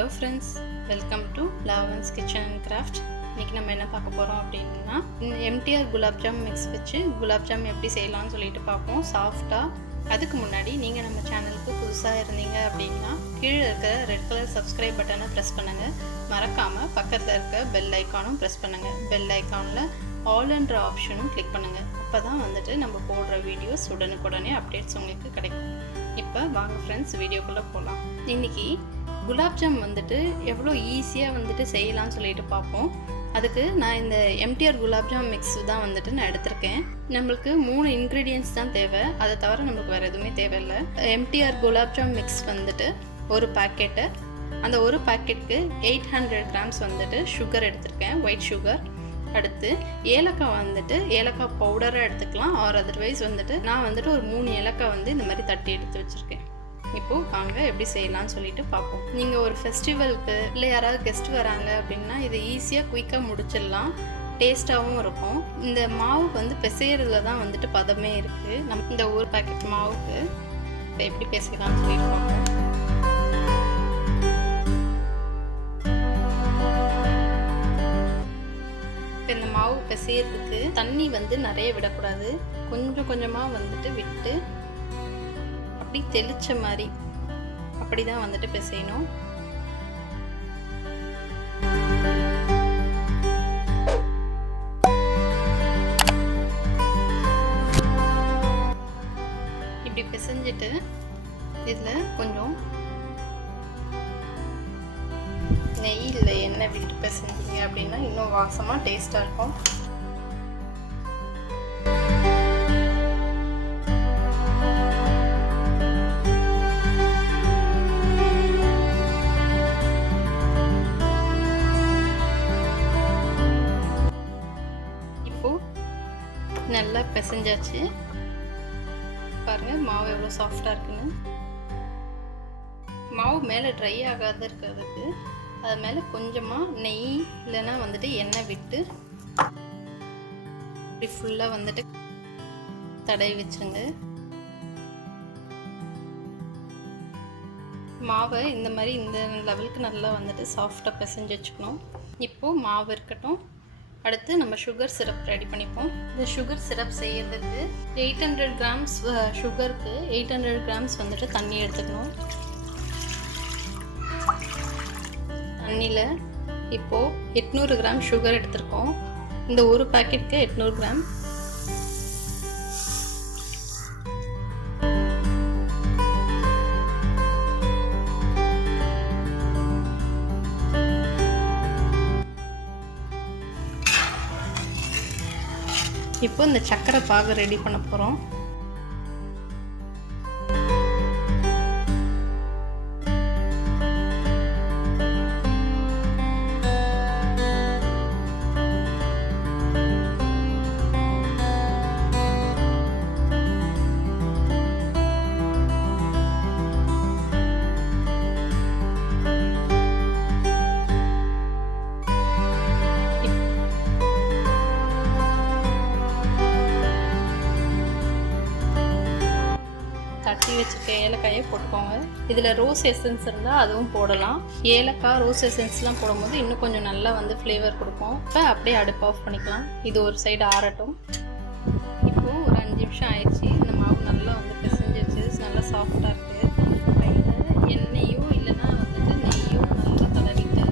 Hello friends, welcome to Lavan's Kitchen and Craft. இன்னைக்கு நம்ம என்ன பார்க்க போறோம் அப்படினா MTR குலாப் ஜாம் மிக்ஸ் வச்சு குலாப் ஜாம் எப்படி செய்யலாம்னு சொல்லிட்டு பார்ப்போம் சாஃப்ட்டா. அதுக்கு முன்னாடி நீங்க நம்ம சேனலுக்கு புதுசா இருந்தீங்க அப்படினா கீழ இருக்க ரெட் கலர் subscribe பட்டனை பிரஸ் பண்ணுங்க. மறக்காம பக்கத்துல இருக்க பெல் ஐகானும் பிரஸ் பண்ணுங்க. பெல் ஐகான்ல ஆல் என்ற ஆப்ஷனும் கிளிக் பண்ணுங்க. அப்பதான் வந்துட்டு நம்ம போடுற வீடியோஸ் உடனுக்குடனே அப்டேட்ஸ் உங்களுக்கு கிடைக்கும். இப்போ வாங்க फ्रेंड्स வீடியோக்குள்ள போலாம். இன்னைக்கு குலாப் ஜாம் வந்துட்டு எவ்வளோ ஈஸியாக வந்துட்டு செய்யலாம்னு சொல்லிட்டு பார்ப்போம். அதுக்கு நான் இந்த MTR குலாப் ஜாம் மிக்ஸ் தான் வந்துட்டு நான் எடுத்திருக்கேன். நம்மளுக்கு 3 இன்க்ரீடியன்ட்ஸ் தான் தேவை, அதை தவிர நம்மளுக்கு வேறு எதுவுமே தேவையில்லை. MTR குலாப் ஜாம் மிக்ஸ் வந்துட்டு ஒரு பேக்கெட்டு, அந்த ஒரு பேக்கெட்டுக்கு 800 கிராம்ஸ் வந்துட்டு சுகர் எடுத்திருக்கேன், ஒயிட் சுகர். அடுத்து ஏலக்காய் வந்துட்டு ஏலக்காய் பவுடராக எடுத்துக்கலாம், ஆர் அதர்வைஸ் வந்துட்டு நான் வந்துட்டு ஒரு 3 ஏலக்காய் வந்து இந்த மாதிரி தட்டி எடுத்து வச்சுருக்கேன். இப்போது வாங்க எப்படி செய்யலாம்னு சொல்லிட்டு பார்ப்போம். நீங்கள் ஒரு ஃபெஸ்டிவலுக்கு இல்லை யாராவது கெஸ்ட் வராங்க அப்படின்னா இது ஈஸியாக குயிக்காக முடிச்சிடலாம், டேஸ்ட்டாகவும் இருக்கும். இந்த மாவுக்கு வந்து பிசைகிறதுல தான் வந்துட்டு பதமே இருக்குது. நம்ம இந்த ஒரு பேக்கெட் மாவுக்கு இப்போ எப்படி பிசைக்கலாம்னு சொல்லிட்டு பார்ப்போம். இப்போ இந்த மாவு பிசைகிறதுக்கு தண்ணி வந்து நிறைய விடக்கூடாது, கொஞ்சம் கொஞ்சமாக வந்துட்டு விட்டு அப்படி தெளிச்ச மாதிரி அப்படி தான் வந்துட்டு பிசையணும். இப்படி பிசைஞ்சிட்டு இதில் கொஞ்சம் நெய் இல்லை எண்ணெய் விட்டு பிசைஞ்சிங்க அப்படின்னா இன்னும் வாசமாக டேஸ்ட்டாக இருக்கும். நல்லா பிசைஞ்சாச்சு, பாருங்கள் மாவு எவ்வளோ சாஃப்டாக இருக்குன்னு. மாவு மேலே ட்ரை ஆகாத இருக்கிறதுக்கு அது மேலே கொஞ்சமாக நெய் இல்லைன்னா வந்துட்டு எண்ணெய் விட்டு இப்படி ஃபுல்லாக வந்துட்டு தடவி வச்சுருங்க. மாவை இந்த மாதிரி இந்த லெவலுக்கு நல்லா வந்துட்டு சாஃப்டாக பிசைஞ்சு வச்சுக்கணும். இப்போது மாவு இருக்கட்டும், அடுத்து நம்ம சுகர் சிரப் ரெடி பண்ணிப்போம். இந்த சுகர் சிரப் செய்யறதுக்கு 800 கிராம்ஸ் சுகருக்கு 800 கிராம்ஸ் வந்துட்டு தண்ணி எடுத்துக்கணும். தண்ணியில் இப்போது 800 கிராம் சுகர் எடுத்துருக்கோம். இந்த ஒரு பேக்கெட்டுக்கு 800 கிராம். இப்போ இந்த சர்க்கரை பாகு ரெடி பண்ண போகிறோம். தட்டி வச்சுருக்க ஏலக்காயை போட்டுக்கோங்க. இதில் ரோஸ் எசன்ஸ் இருந்தால் அதுவும் போடலாம். ஏலக்காய் ரோஸ் எசன்ஸ்லாம் போடும்போது இன்னும் கொஞ்சம் நல்லா வந்து ஃப்ளேவர் கொடுக்கும். இப்போ அப்படியே அடுப்பு ஆஃப் பண்ணிக்கலாம். இது ஒரு சைடு ஆறட்டும். இப்போது ஒரு 5 நிமிஷம் ஆயிடுச்சு. இந்த மாவு நல்லா வந்து பிசைஞ்சு வச்சு நல்லா சாஃப்டாக இருக்குது. கையில் எண்ணெயோ இல்லைன்னா வந்துட்டு நெய்யோ நல்லா தடவிட்டு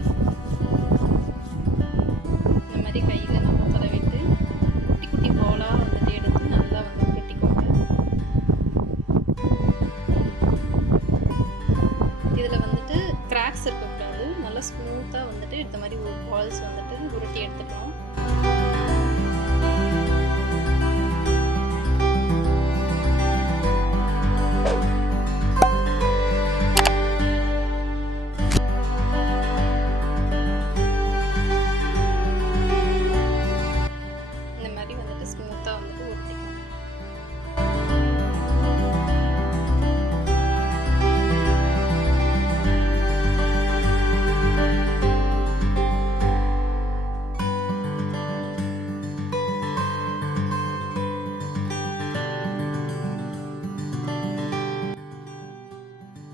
இந்த மாதிரி கையில் நல்லா தடவிட்டு குட்டி குட்டி போலாக வந்துட்டு எடுத்து நல்லா வந்து கட்டிக்கோங்க. இதில் வந்துட்டு கிராக்ஸ் இருக்கக்கூடாது, நல்லா ஸ்மூத்தாக வந்துட்டு இந்த மாதிரி ஒரு பால்ஸ் வந்துட்டு உருட்டி எடுத்துக்கணும். இந்த மாதிரி வந்துட்டு ஸ்மூத்தாக வந்துட்டு உருட்டிக்கணும்.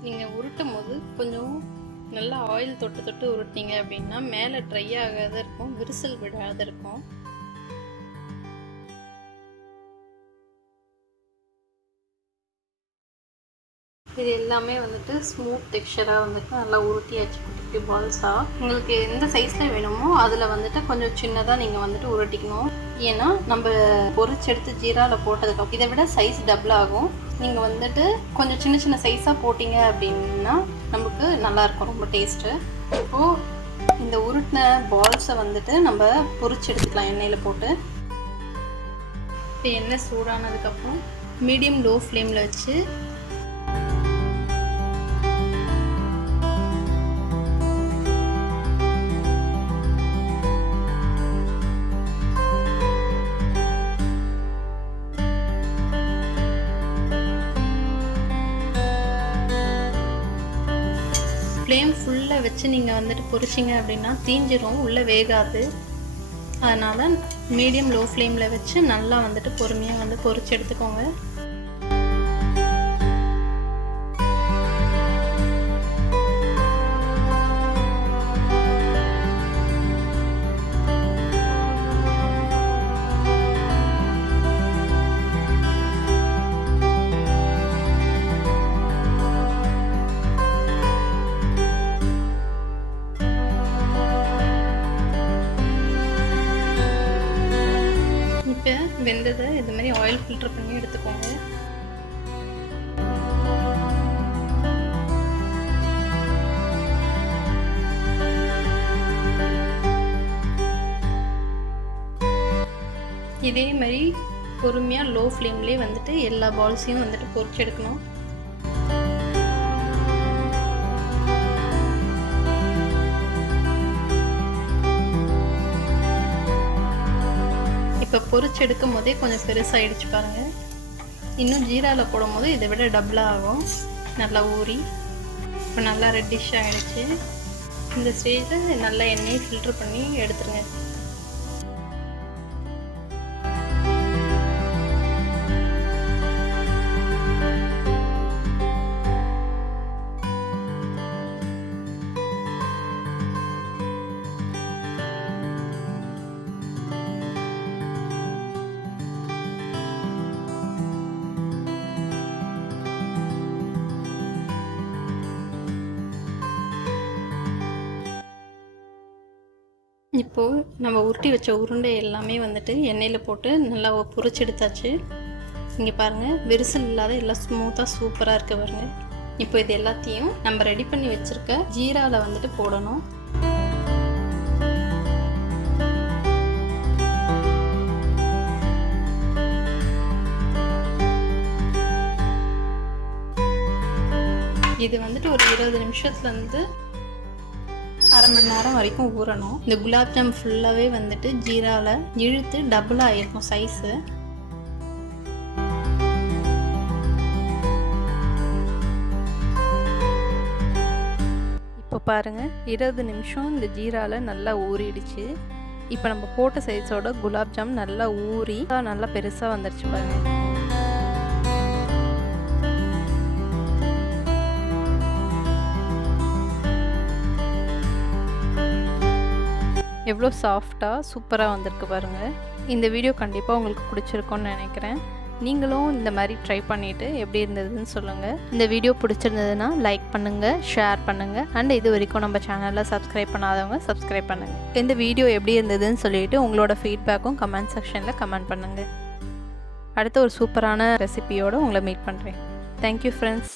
நீங்கள் உருட்டும் போது கொஞ்சம் நல்லா ஆயில் தொட்டு தொட்டு உருட்டிங்க அப்படின்னா மேலே ட்ரை ஆகாத இருக்கும், விரிசல் விடாத இருக்கும். இது எல்லாமே வந்துட்டு ஸ்மூத் டெக்ஸ்சராக வந்துட்டு நல்லா உருட்டியாச்சு குட்டி குட்டி பால்ஸாக. உங்களுக்கு எந்த சைஸில் வேணுமோ அதில் வந்துட்டு கொஞ்சம் சின்னதாக நீங்கள் வந்துட்டு உருட்டிக்கணும். ஏன்னா நம்ம பொரிச்செடுத்து ஜீராவில் போட்டதுக்கப்புறம் இதை விட சைஸ் டபுள் ஆகும். நீங்கள் வந்துட்டு கொஞ்சம் சின்ன சின்ன சைஸாக போட்டிங்க அப்படின்னா நமக்கு நல்லாயிருக்கும், ரொம்ப டேஸ்ட்டு. இப்போது இந்த உருட்டின பால்ஸை வந்துட்டு நம்ம பொரிச்சு எடுத்துக்கலாம் எண்ணெயில் போட்டு. இப்போ எண்ணெய் சூடானதுக்கப்புறம் மீடியம் லோ ஃப்ளேமில் வச்சு ஃப்ளேம் ஃபுல்லாக வச்சு நீங்கள் வந்துட்டு பொரிச்சிங்க அப்படின்னா தீஞ்சிரும், உள்ளே வேகாது. அதனால் மீடியம் லோ ஃப்ளேமில் வச்சு நல்லா வந்துட்டு பொறுமையாக வந்து பொரிச்சு எடுத்துக்கோங்க. வெந்ததை இது மாதிரி ஆயில் ஃபில்டர் பண்ணி எடுத்துக்கோங்க. இதே மாதிரி பொறுமையாக லோ ஃப்ளேம்லேயே வந்துட்டு எல்லா பால்ஸையும் வந்துட்டு பொரிச்சு எடுக்கணும். இப்போ பொரிச்சு எடுக்கும் போதே கொஞ்சம் பெருசாகிடுச்சு பாருங்கள். இன்னும் ஜீராவில் போடும் போது இதை விட டபுளாக ஆகும், நல்லா ஊறி. இப்போ நல்லா ரெட்டிஷ் ஆகிடுச்சு. இந்த ஸ்டேஜில் நல்லா எண்ணெயை ஃபில்டர் பண்ணி எடுத்துருங்க. இப்போது நம்ம உருட்டி வச்ச உருண்டை எல்லாமே வந்துட்டு எண்ணெயில் போட்டு நல்லா பொரிச்சு எடுத்தாச்சு. இங்கே பாருங்கள், விரிசல் இல்லாத எல்லாம் ஸ்மூத்தாக சூப்பராக இருக்குது பாருங்கள். இப்போ இது எல்லாத்தையும் நம்ம ரெடி பண்ணி வச்சுருக்க ஜீராவில் வந்துட்டு போடணும். இது வந்துட்டு ஒரு 20 நிமிஷத்துலேருந்து அரை மணி நேரம் வரைக்கும் ஊறணும். இந்த குலாப் ஜாம் ஃபுல்லாகவே வந்துட்டு ஜீராவில் இழுத்து டபுளாக ஆகிருக்கும் சைஸு. இப்போ பாருங்கள், 20 நிமிஷம் இந்த ஜீராவில் நல்லா ஊறிடுச்சு. இப்போ நம்ம போட்ட சைஸோட குலாப் ஜாம் நல்லா ஊறி நல்லா பெருசாக வந்துருச்சு பாருங்கள். எவ்வளோ சாஃப்டாக சூப்பராக வந்திருக்கு பாருங்கள். இந்த வீடியோ கண்டிப்பாக உங்களுக்கு பிடிச்சிருக்கும்னு நினைக்கிறேன். நீங்களும் இந்த மாதிரி ட்ரை பண்ணிவிட்டு எப்படி இருந்ததுன்னு சொல்லுங்கள். இந்த வீடியோ பிடிச்சிருந்ததுன்னா லைக் பண்ணுங்கள், ஷேர் பண்ணுங்கள், அண்ட் இது வரைக்கும் நம்ம சேனலில் சப்ஸ்கிரைப் பண்ணாதவங்க சப்ஸ்கிரைப் பண்ணுங்கள். இந்த வீடியோ எப்படி இருந்ததுன்னு சொல்லிவிட்டு உங்களோட ஃபீட்பேக்கும் கமெண்ட் செக்ஷனில் கமெண்ட் பண்ணுங்கள். அடுத்த ஒரு சூப்பரான ரெசிபியோடு உங்களை மீட் பண்ணுறேன். Thank you friends.